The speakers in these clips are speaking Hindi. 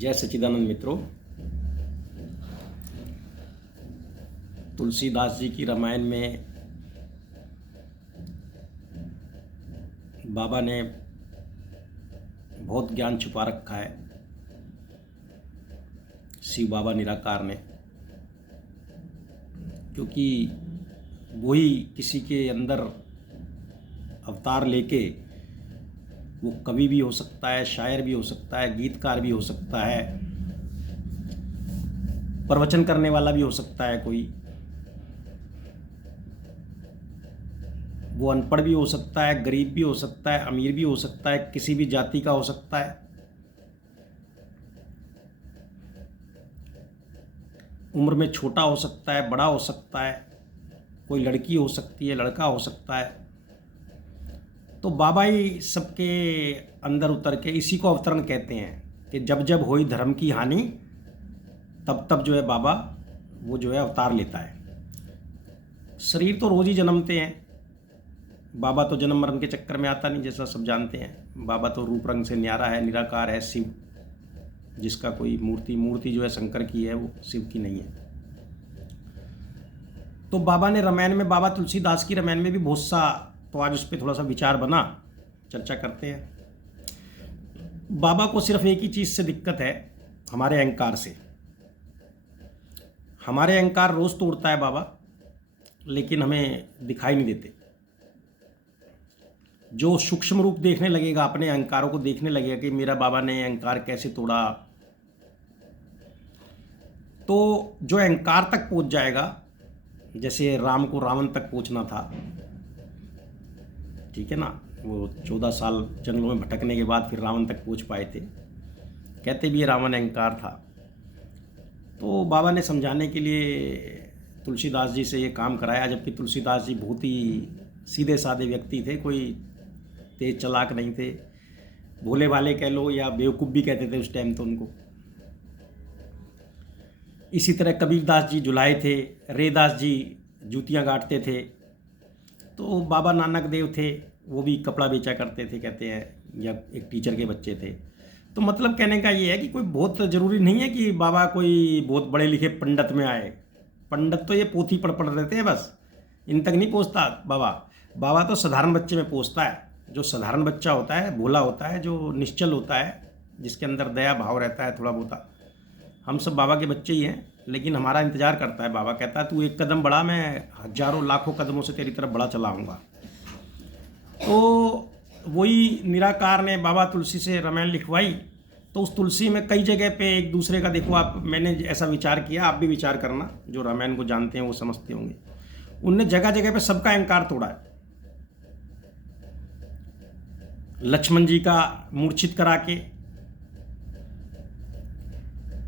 जय सच्चिदानंद मित्रों। तुलसीदास जी की रामायण में बाबा ने बहुत ज्ञान छुपा रखा है। शिव बाबा निराकार ने, क्योंकि वही किसी के अंदर अवतार लेके वो कवि भी हो सकता है, शायर भी हो सकता है, गीतकार भी हो सकता है, प्रवचन करने वाला भी हो सकता है, कोई वो अनपढ़ भी हो सकता है, गरीब भी हो सकता है, अमीर भी हो सकता है, किसी भी जाति का हो सकता है। उम्र में छोटा हो सकता है, बड़ा हो सकता है, कोई लड़की हो सकती है, लड़का हो सकता है। तो बाबा ही सबके अंदर उतर के, इसी को अवतरण कहते हैं कि जब जब होई धर्म की हानि तब तब जो है बाबा वो जो है अवतार लेता है। शरीर तो रोज ही जन्मते हैं, बाबा तो जन्म मरण के चक्कर में आता नहीं, जैसा सब जानते हैं। बाबा तो रूप रंग से न्यारा है, निराकार है, शिव, जिसका कोई मूर्ति जो है शंकर की है, वो शिव की नहीं है। तो बाबा ने रामायण में, बाबा तुलसीदास की रामायण में भी बहुत सा, तो आज उस पर थोड़ा सा विचार बना, चर्चा करते हैं। बाबा को सिर्फ एक ही चीज़ से दिक्कत है, हमारे अहंकार से। हमारे अहंकार रोज़ तोड़ता है बाबा, लेकिन हमें दिखाई नहीं देते। जो सूक्ष्म रूप देखने लगेगा, अपने अहंकारों को देखने लगेगा कि मेरा बाबा ने अहंकार कैसे तोड़ा, तो जो अहंकार तक पहुंच जाएगा, जैसे राम को रावण तक पहुंचना था, ठीक है ना, वो 14 साल जंगलों में भटकने के बाद फिर रावण तक पहुंच पाए थे। कहते भी ये रावण अहंकार था। तो बाबा ने समझाने के लिए तुलसीदास जी से ये काम कराया, जबकि तुलसीदास जी बहुत ही सीधे साधे व्यक्ति थे, कोई तेज चलाक नहीं थे, भोले भाले कह लो या बेवकूफ़ भी कहते थे उस टाइम तो उनको। इसी तरह कबीरदास जी जुलाए थे, रेदास जी जूतियाँ गाड़ते थे। तो बाबा नानक देव थे, वो भी कपड़ा बेचा करते थे, कहते हैं, या एक टीचर के बच्चे थे। तो मतलब कहने का ये है कि कोई बहुत ज़रूरी नहीं है कि बाबा कोई बहुत बड़े लिखे पंडित में आए। पंडित तो ये पोथी पढ़ रहते हैं, बस इन तक नहीं पहुँचता बाबा। बाबा तो साधारण बच्चे में पहुँचता है। जो साधारण बच्चा होता है, भोला होता है, जो निश्चल होता है, जिसके अंदर दया भाव रहता है थोड़ा बहुत। हम सब बाबा के बच्चे ही हैं, लेकिन हमारा इंतज़ार करता है। बाबा कहता है तू एक कदम बढ़ा, मैं हजारों लाखों कदमों से तेरी तरफ बढ़ा चला आऊँगा। तो वही निराकार ने बाबा तुलसी से रामायण लिखवाई। तो उस तुलसी में कई जगह पे एक दूसरे का, देखो आप, मैंने ऐसा विचार किया, आप भी विचार करना, जो रामायण को जानते हैं वो समझते होंगे। उनने जगह जगह पे सबका अहंकार तोड़ा है। लक्ष्मण जी का मूर्छित करा के,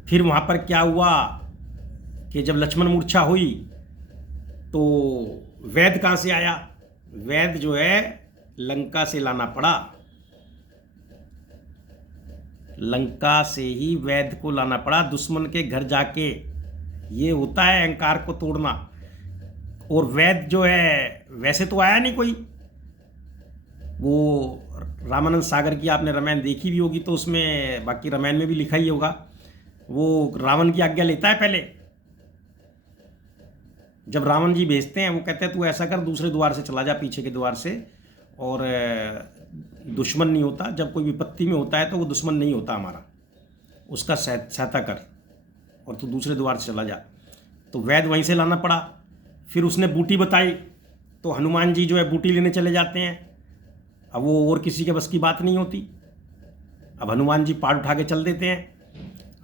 फिर वहाँ पर क्या हुआ कि जब लक्ष्मण मूर्छा हुई तो वैद्य कहाँ से आया? वैद्य जो है लंका से लाना पड़ा। लंका से ही वैद्य को लाना पड़ा, दुश्मन के घर जाके। ये होता है अहंकार को तोड़ना। और वैद्य जो है वैसे तो आया नहीं कोई। वो रामानंद सागर की आपने रामायण देखी भी होगी, तो उसमें, बाकी रामायण में भी लिखा ही होगा, वो रावण की आज्ञा लेता है पहले। जब रावण जी भेजते हैं, वो कहते हैं तू ऐसा कर, दूसरे द्वार से चला जा, पीछे के द्वार से, और दुश्मन नहीं होता। जब कोई विपत्ति में होता है तो वो दुश्मन नहीं होता हमारा, उसका सहायता कर, और तू दूसरे द्वार से चला जा। तो वैद्य वहीं से लाना पड़ा। फिर उसने बूटी बताई, तो हनुमान जी जो है बूटी लेने चले जाते हैं। अब वो और किसी के बस की बात नहीं होती। अब हनुमान जी पार उठा के चल देते हैं।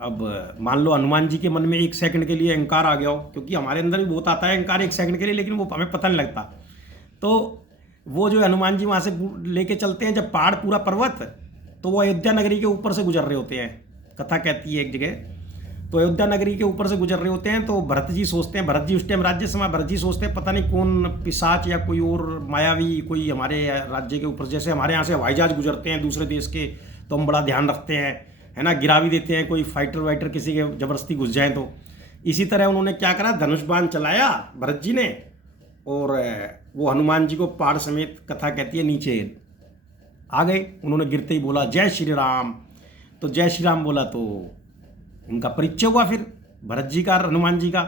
अब मान लो हनुमान जी के मन में एक सेकंड के लिए अहंकार आ गया हो, क्योंकि हमारे अंदर भी बहुत आता है अहंकार एक सेकंड के लिए, लेकिन वो हमें पता नहीं लगता। तो वो जो हनुमान जी वहाँ से लेके चलते हैं, जब पहाड़ पूरा पर्वत, तो वो अयोध्या नगरी के ऊपर से गुजर रहे होते हैं। कथा कहती है एक जगह, तो अयोध्या नगरी के ऊपर से गुजर रहे होते हैं। तो भरत जी सोचते हैं, भरत जी उस टाइम राज्य समा, भरत जी सोचते हैं पता नहीं कौन पिशाच या कोई और मायावी कोई हमारे राज्य के ऊपर, जैसे हमारे यहाँ से हवाई जहाज गुजरते हैं दूसरे देश के, तो हम बड़ा ध्यान रखते हैं, है ना, गिरा भी देते हैं, कोई फाइटर वाइटर किसी के जबरदस्ती घुस जाए तो। इसी तरह उन्होंने क्या करा, धनुष बाण चलाया भरत जी ने, और वो हनुमान जी को पहाड़ समेत, कथा कहती है, नीचे आ गए। उन्होंने गिरते ही बोला जय श्री राम। तो जय श्री राम बोला तो उनका परिचय हुआ फिर भरत जी का हनुमान जी का।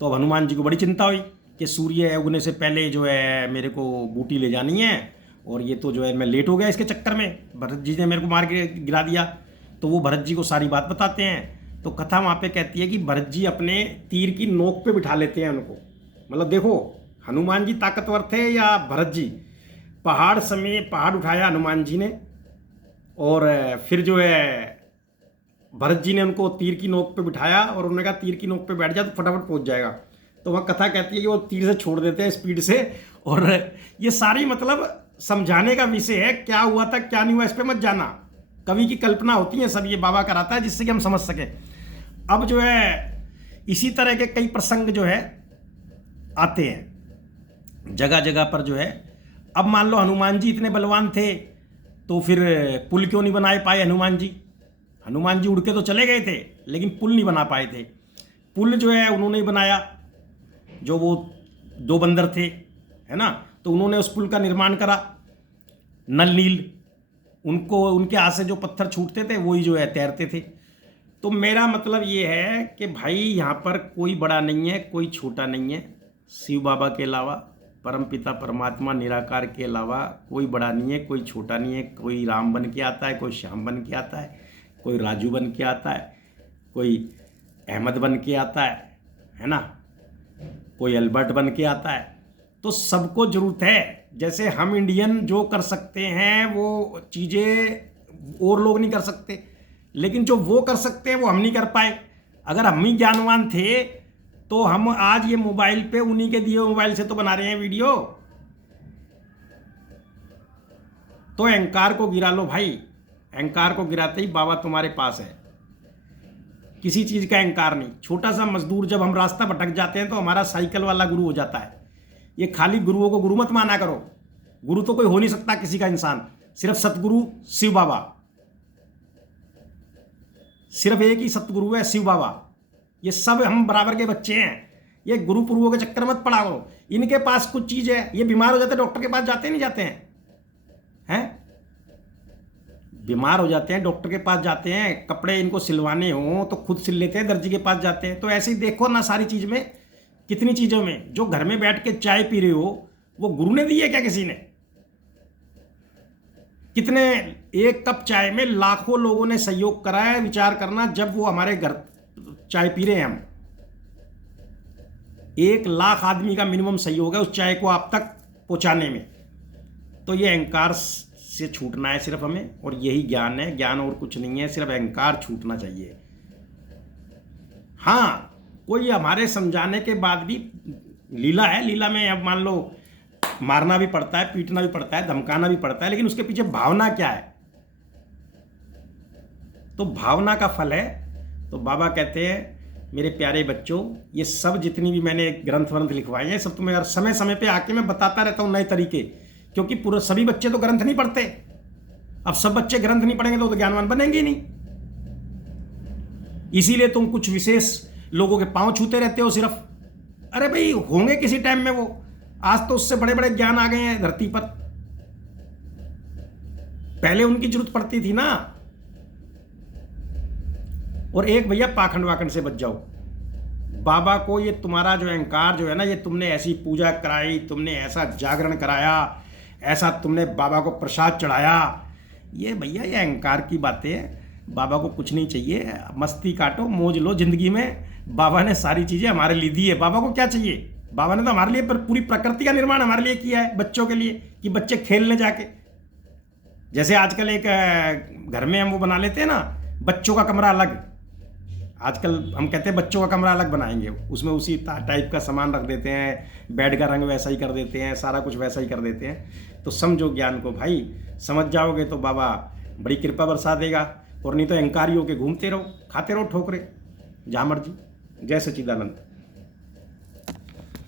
तो अब हनुमान जी को बड़ी चिंता हुई कि सूर्य उगने से पहले जो है मेरे को बूटी ले जानी है, और ये तो जो है मैं लेट हो गया इसके चक्कर में, भरत जी ने मेरे को मार के गिरा दिया। तो वो भरत जी को सारी बात बताते हैं। तो कथा वहाँ पे कहती है कि भरत जी अपने तीर की नोक पे बिठा लेते हैं उनको। मतलब देखो हनुमान जी ताकतवर थे या भरत जी। पहाड़ उठाया हनुमान जी ने, और फिर जो है भरत जी ने उनको तीर की नोक पे बिठाया और उन्होंने कहा तीर की नोक पे बैठ जा तो फटाफट पहुंच जाएगा। तो वह कथा कहती है कि वो तीर से छोड़ देते हैं स्पीड से। और ये सारी मतलब समझाने का विषय है, क्या हुआ था क्या नहीं हुआ इस पर मत जाना, कवि की कल्पना होती है सब, ये बाबा कराता है जिससे कि हम समझ सके। अब जो है इसी तरह के कई प्रसंग जो है आते हैं जगह जगह पर जो है। अब मान लो हनुमान जी इतने बलवान थे तो फिर पुल क्यों नहीं बनाए पाए हनुमान जी। हनुमान जी उड़ के तो चले गए थे लेकिन पुल नहीं बना पाए थे। पुल जो है उन्होंने ही बनाया, जो वो दो बंदर थे है ना, तो उन्होंने उस पुल का निर्माण करा। नल नील, उनको उनके हाथ से जो पत्थर छूटते थे वही जो है तैरते थे। तो मेरा मतलब ये है कि भाई यहाँ पर कोई बड़ा नहीं है कोई छोटा नहीं है, शिव बाबा के अलावा परमपिता परमात्मा निराकार के अलावा कोई बड़ा नहीं है कोई छोटा नहीं है। कोई राम बन के आता है, कोई श्याम बन के आता है, कोई राजू बन के आता है, कोई अहमद बन के आता है ना, कोई अल्बर्ट बन के आता है। तो सबको ज़रूरत है। जैसे हम इंडियन जो कर सकते हैं वो चीज़ें और लोग नहीं कर सकते, लेकिन जो वो कर सकते हैं वो हम नहीं कर पाए। अगर हम ही ज्ञानवान थे तो हम आज ये मोबाइल पे उन्हीं के दिए मोबाइल से तो बना रहे हैं वीडियो। तो अहंकार को गिरा लो भाई, अहंकार को गिराते ही बाबा तुम्हारे पास है। किसी चीज़ का अहंकार नहीं। छोटा सा मजदूर जब हम रास्ता भटक जाते हैं तो हमारा साइकिल वाला गुरु हो जाता है। ये खाली गुरुओं को गुरु मत माना करो, गुरु तो कोई हो नहीं सकता किसी का इंसान, सिर्फ सतगुरु शिव बाबा, सिर्फ एक ही सतगुरु है शिव बाबा। ये सब हम बराबर के बच्चे हैं। ये गुरु पुरुओं के चक्कर मत पड़ा करो। इनके पास कुछ चीज़ है, ये बीमार हो जाते हैं डॉक्टर के पास जाते नहीं जाते हैं बीमार हो जाते हैं डॉक्टर के पास जाते हैं, कपड़े इनको सिलवाने हो तो खुद सिल लेते हैं, दर्जी के पास जाते हैं। तो ऐसे ही देखो ना सारी चीज़ में, कितनी चीज़ों में जो घर में बैठ के चाय पी रहे हो वो गुरु ने दी है क्या किसी ने? कितने एक कप चाय में लाखों लोगों ने सहयोग करा है। विचार करना, जब वो हमारे घर चाय पी रहे हैं हम, 1 लाख आदमी का मिनिमम सहयोग है उस चाय को आप तक पहुंचाने में। तो ये अहंकार से छूटना है सिर्फ हमें, और यही ज्ञान है, ज्ञान और कुछ नहीं है, सिर्फ अहंकार छूटना चाहिए। हाँ, कोई हमारे समझाने के बाद भी लीला है, लीला में अब मान लो मारना भी पड़ता है, पीटना भी पड़ता है, धमकाना भी पड़ता है, लेकिन उसके पीछे भावना क्या है? तो भावना का फल है। तो बाबा कहते हैं मेरे प्यारे बच्चों, ये सब जितनी भी मैंने ग्रंथ वंथ लिखवाए हैं सब तुम्हें समय समय पे आके मैं बताता रहता हूँ नए तरीके, क्योंकि पूरे सभी बच्चे तो ग्रंथ नहीं पढ़ते। अब सब बच्चे ग्रंथ नहीं पढ़ेंगे तो ज्ञानवान बनेंगे ही नहीं। इसीलिए तुम कुछ विशेष लोगों के पांव छूते रहते हो सिर्फ। अरे भाई होंगे किसी टाइम में वो, आज तो उससे बड़े बड़े ज्ञान आ गए हैं धरती पर, पहले उनकी जरूरत पड़ती थी ना। और एक भैया पाखंड वाखंड से बच जाओ। बाबा को ये तुम्हारा जो अहंकार जो है ना, ये तुमने ऐसी पूजा कराई, तुमने ऐसा जागरण कराया, ऐसा तुमने बाबा को प्रसाद चढ़ाया, ये भैया ये अहंकार की बातें हैं। बाबा को कुछ नहीं चाहिए, मस्ती काटो मौज लो जिंदगी में। बाबा ने सारी चीज़ें हमारे लिए दी है। बाबा को क्या चाहिए? बाबा ने तो हमारे लिए पूरी प्रकृति का निर्माण हमारे लिए किया है, बच्चों के लिए, कि बच्चे खेलने जाके। जैसे आजकल एक घर में हम वो बना लेते हैं ना, बच्चों का कमरा अलग। आजकल हम कहते हैं बच्चों का कमरा अलग बनाएंगे, उसमें उसी टाइप का सामान रख देते हैं, बेड का रंग वैसा ही कर देते हैं, सारा कुछ वैसा ही कर देते हैं। तो समझो ज्ञान को भाई, समझ जाओगे तो बाबा बड़ी कृपा बरसा देगा। और नहीं तो अहंकारी होके घूमते रहो, खाते रहो ठोकरे जहाँ मर्जी। जय सच्चिदानंद।